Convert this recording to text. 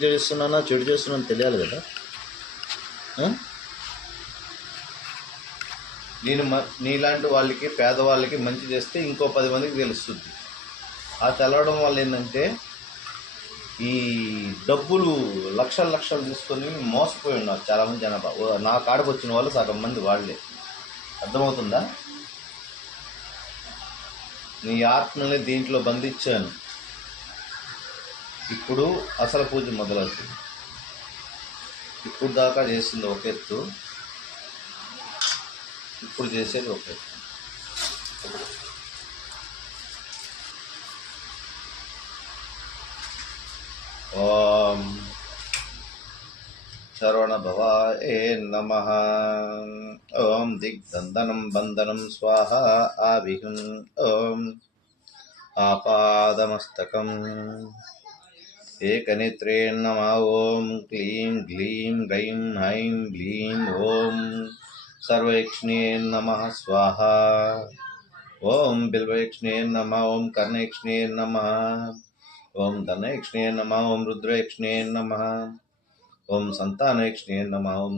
చేస్తున్నానా చెడు చేస్తున్నాను తెలియాలి కదా. నేను నీలాంటి వాళ్ళకి పేదవాళ్ళకి మంచి చేస్తే ఇంకో 10 మందికి తెలుస్తుంది. ఆ తెలవడం వల్ల ఏంటంటే ఈ డబ్బులు లక్షలు తీసుకొని మోసపోయి ఉన్నారు చాలామంది జనాభా. నా కాడకు వచ్చిన వాళ్ళు సగం మంది వాళ్ళే. అర్థమవుతుందా? నీ ఆత్మని దీంట్లో బంధించాను. ఇప్పుడు అసలు పూజ మొదలవుతుంది. ఇప్పుడు దాకా చేసింది ఒక ఎత్తు, ఇప్పుడు చేసేది ఒక ఎత్తు. ఓం శరవణభవాయ నమః. ఓం దిగ్బంధనం బంధనం స్వాహ ఆవిహం. ఓం ఆపాదమస్తకం ఏకనేత్రే నమః. ఓం క్లీం గ్లీం గైం హైం గ్లీం. ఓం సర్వయక్ష్ణే నమః స్వాహ. ఓం బిల్వయక్ష్ణే నమః. ఓం కర్ణయక్ష్ణే నమః. ఓం ధనయక్ష్ణే నమః. ఓం రుద్రయక్ష్ణే నమః. ఓం సంతానయక్ష్ణే నమః. ఓం